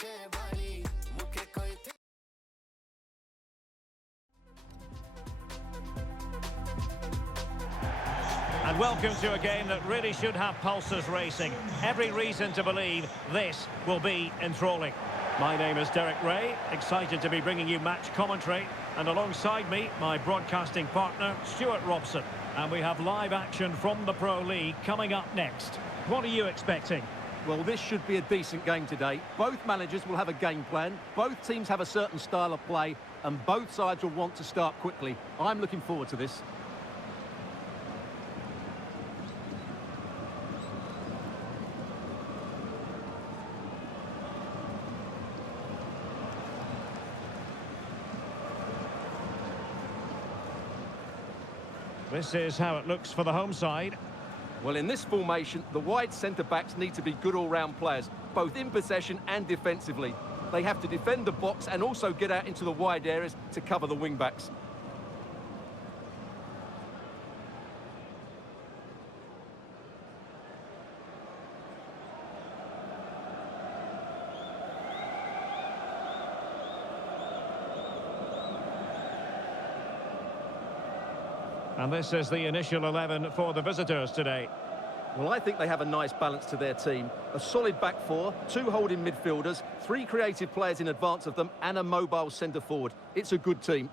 And welcome to a game that really should have pulses racing. Every reason to believe this will be enthralling. My name is Derek Ray, excited to be bringing you match commentary. And alongside me, my broadcasting partner, Stuart Robson. And we have live action from the Pro League coming up next. What are you expecting? Well, this should be a decent game today. Both managers will have a game plan. Both teams have a certain style of play. And both sides will want to start quickly. I'm looking forward to this. This is how it looks for the home side. Well, in this formation, the wide centre-backs need to be good all-round players, both in possession and defensively. They have to defend the box and also get out into the wide areas to cover the wing-backs. And this is the initial 11 for the visitors today. Well, I think they have a nice balance to their team. A solid back four, two holding midfielders, three creative players in advance of them, and a mobile centre-forward. It's a good team.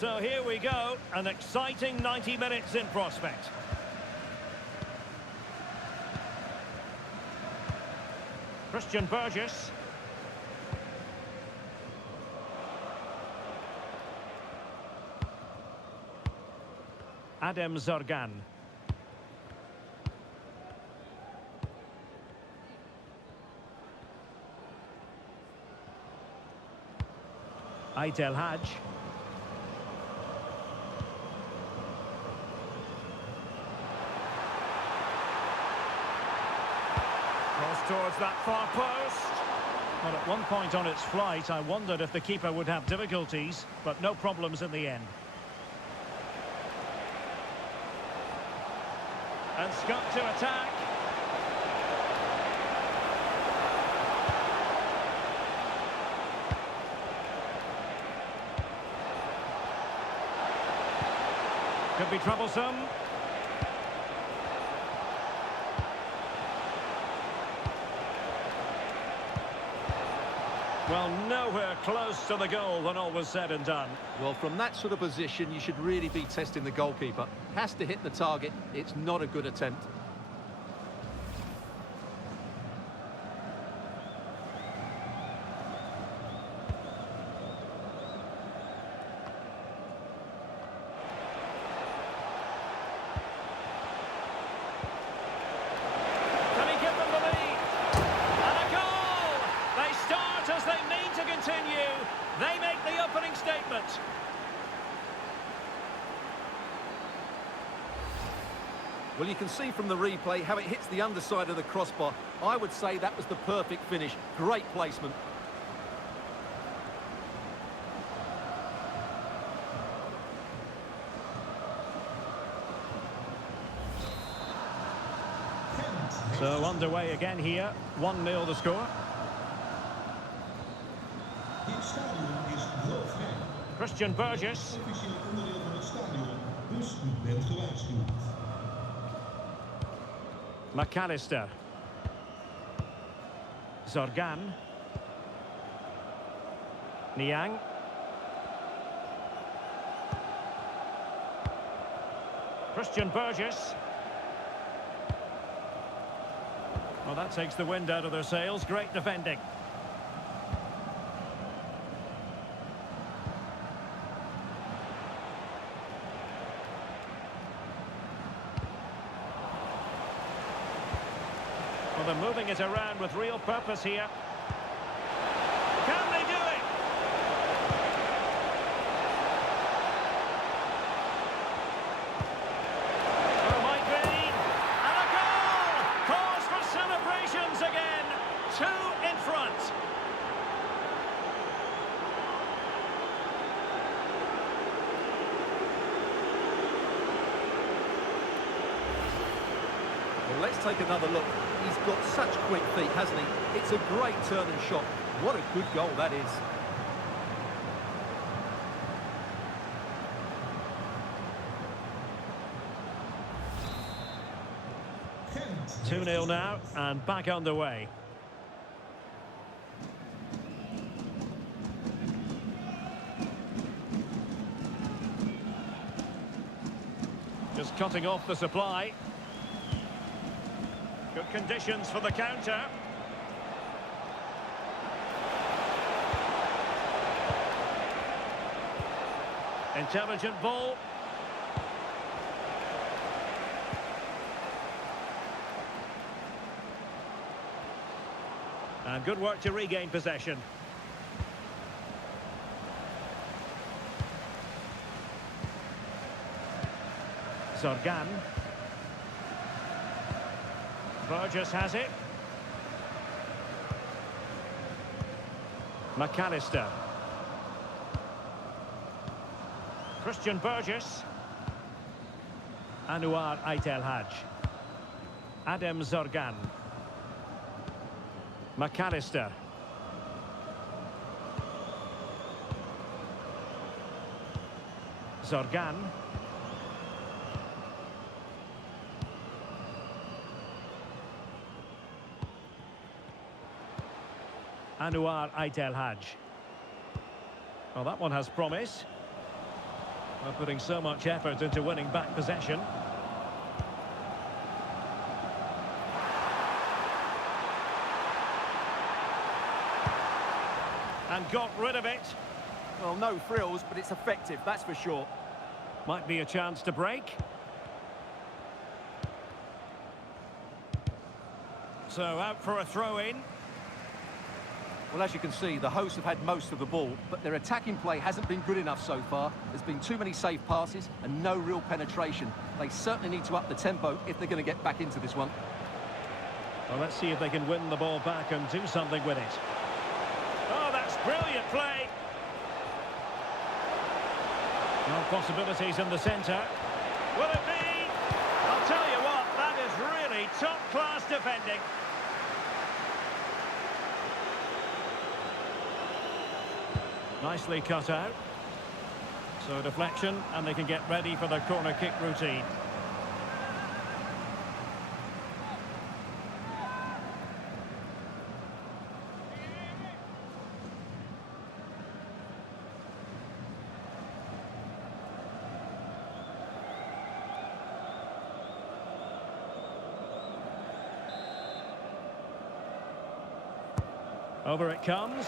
So here we go, an exciting 90 minutes in prospect. Christian Burgess. Adem Zorgan. Aitel Haj. Towards that far post. Well, at one point on its flight, I wondered if the keeper would have difficulties, but no problems in the end. And Scott to attack. Could be troublesome. Well, nowhere close to the goal when all was said and done. Well, from that sort of position, you should really be testing the goalkeeper. Has to hit the target. It's not a good attempt. Can he give them the lead? And a goal! They start as they mean to continue. They make the opening statement. Well, you can see from the replay how it hits the underside of the crossbar. I would say that was the perfect finish. Great placement. So underway again here. 1-0 the score. Dit stadion is roodvrij. Christian Burgess. Officieel onderdeel van het stadion, dus u bent gewaarschuwd. McAllister. Zorgan. Niang. Christian Burgess. Well, that takes the wind out of their sails. Great defending. Well, they're moving it around with real purpose here. Can they do it? let's take another look. He's got such quick feet, hasn't he? It's a great turn and shot. What a good goal that is. Gent. 2-0 now, and back underway. Just cutting off the supply. Good conditions for the counter. Intelligent ball. And good work to regain possession. Zorgan. Burgess has it. McAllister. Christian Burgess. Anouar Aitelhaj. Adem Zorgan. McAllister. Zorgan. Anouar Aitelhaj. Well, that one has promise. They're putting so much effort into winning back possession. And got rid of it. Well, no frills, but it's effective, that's for sure. Might be a chance to break. So out for a throw-in. Well, as you can see, the hosts have had most of the ball, but their attacking play hasn't been good enough so far. There's been too many safe passes and no real penetration. They certainly need to up the tempo if they're going to get back into this one. Well, let's see if they can win the ball back and do something with it. Oh, that's brilliant play. No possibilities in the centre. Will it be? I'll tell you what, that is really top-class defending. Nicely cut out. So deflection, and they can get ready for the corner kick routine. Over it comes.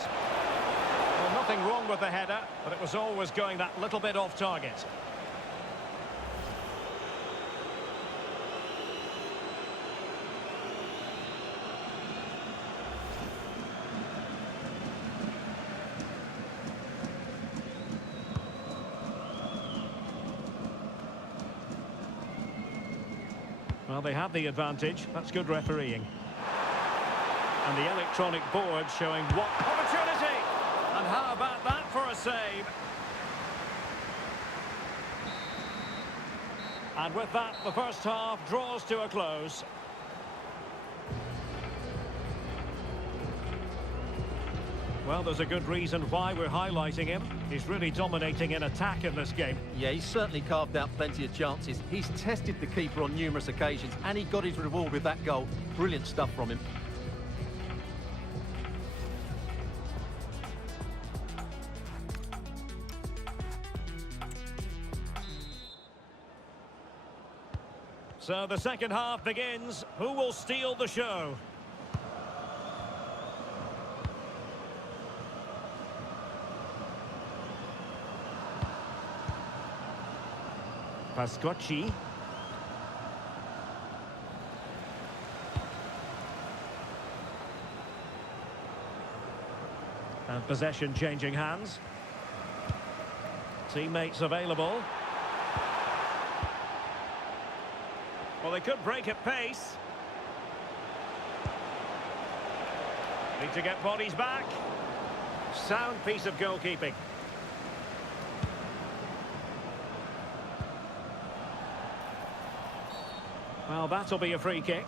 Well, nothing wrong with the header, but it was always going that little bit off target. Well, they have the advantage. That's good refereeing. And the electronic board showing what opportunity! And how about that for a save? And with that, the first half draws to a close. Well, there's a good reason why we're highlighting him. He's really dominating in attack in this game. Yeah, he's certainly carved out plenty of chances. He's tested the keeper on numerous occasions, and he got his reward with that goal. Brilliant stuff from him. So the second half begins. Who will steal the show? Pascocci. And possession changing hands. Teammates available. Well, they could break at pace. Need to get bodies back. Sound piece of goalkeeping. Well, that'll be a free kick.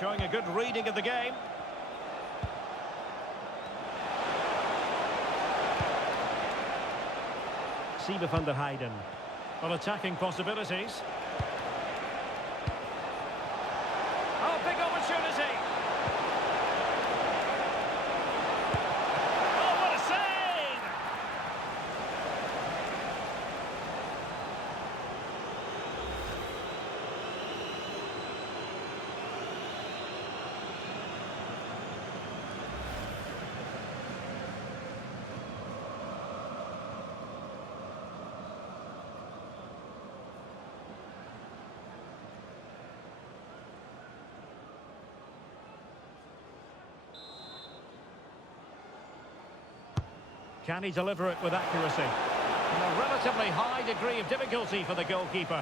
Showing a good reading of the game. Siebe van der Heijden. Well, attacking possibilities. Oh, big opportunity. Oh, what a save! Can he deliver it with accuracy? And a relatively high degree of difficulty for the goalkeeper.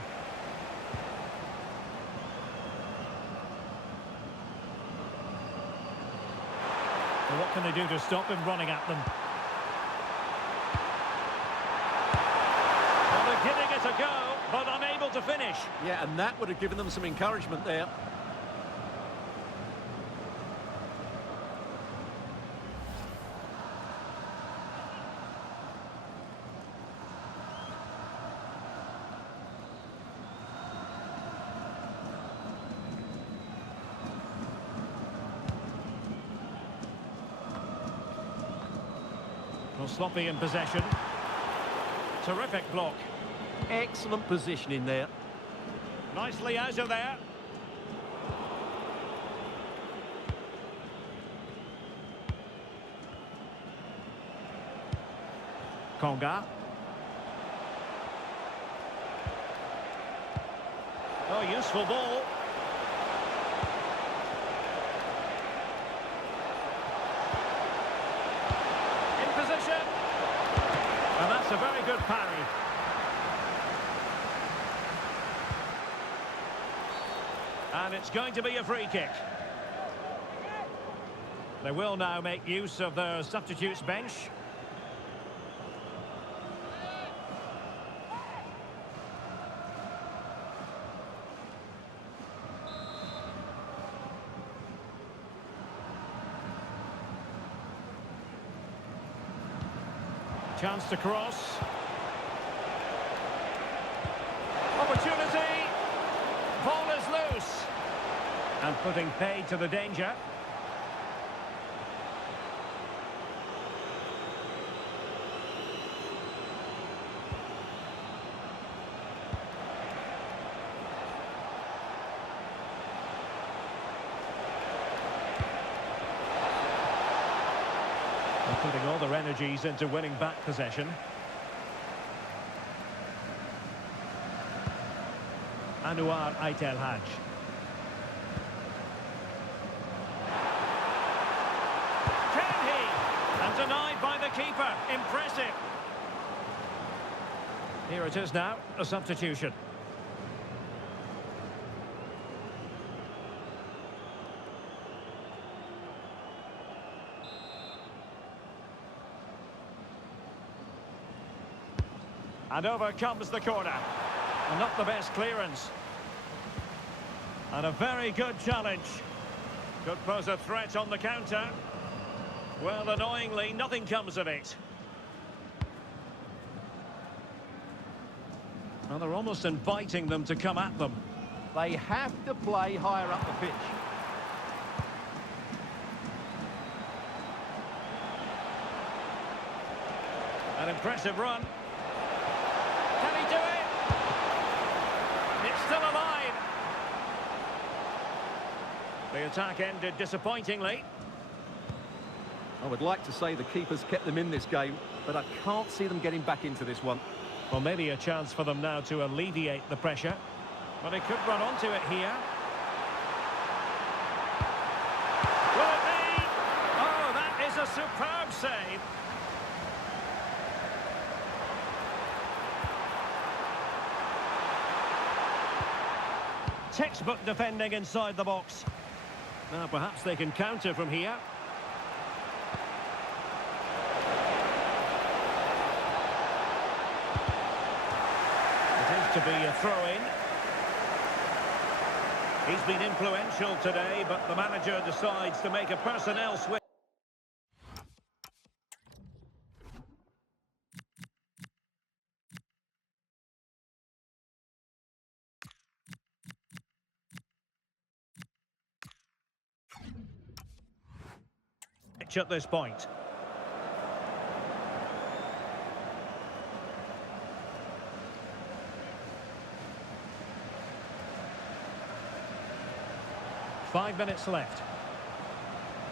Well, what can they do to stop him running at them? Well, they're giving it a go, but unable to finish. Yeah, and that would have given them some encouragement there. Well, sloppy in possession. Terrific block. Excellent positioning there. Nicely out of there. Konga. Oh, useful ball. And that's a very good parry. And it's going to be a free kick. They will now make use of their substitutes bench. Chance to cross. Opportunity. Ball is loose. And putting paid to the danger. Putting all their energies into winning back possession. Anouar Aitelhaj. Can he? And denied by the keeper. Impressive. Here it is now, a substitution. And over comes the corner. And not the best clearance. And a very good challenge. Could pose a threat on the counter. Well, annoyingly, nothing comes of it. Well, they're almost inviting them to come at them. They have to play higher up the pitch. An impressive run. Can he do it? It's still alive. The attack ended disappointingly. I would like to say the keeper's kept them in this game, but I can't see them getting back into this one. Well, maybe a chance for them now to alleviate the pressure. But he could run onto it here. Will it be? Oh, that Superb save. Textbook defending inside the box. Now perhaps they can counter from here. It is to be a throw-in. He's been influential today, but the manager decides to make a personnel switch. At this point. Five minutes left.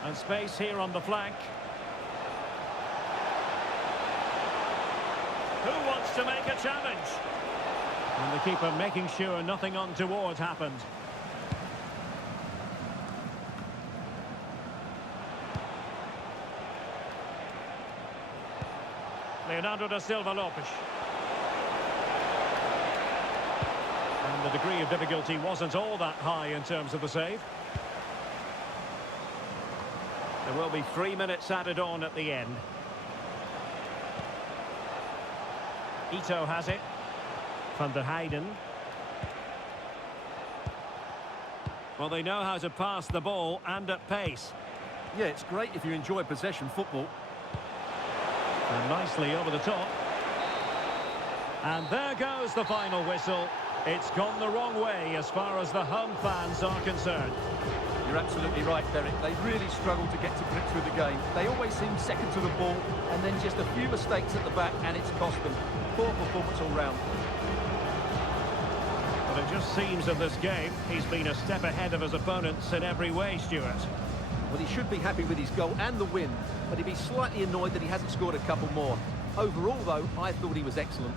And space here on the flank. Who wants to make a challenge? And the keeper making sure nothing untoward happened. Leonardo da Silva Lopes. And the degree of difficulty wasn't all that high in terms of the save. There will be 3 minutes added on at the end. Ito has it. Van der Heijden. Well, they know how to pass the ball and at pace. Yeah, it's great if you enjoy possession football. And nicely over the top. And there goes the final whistle. It's gone the wrong way as far as the home fans are concerned. You're absolutely right, Derek. They really struggled to get to grips with the game. They always seem second to the ball, and then just a few mistakes at the back, and it's cost them. Poor performance all round. But it just seems in this game, he's been a step ahead of his opponents in every way, Stuart. Well, he should be happy with his goal and the win, but he'd be slightly annoyed that he hasn't scored a couple more. Overall, though, I thought he was excellent.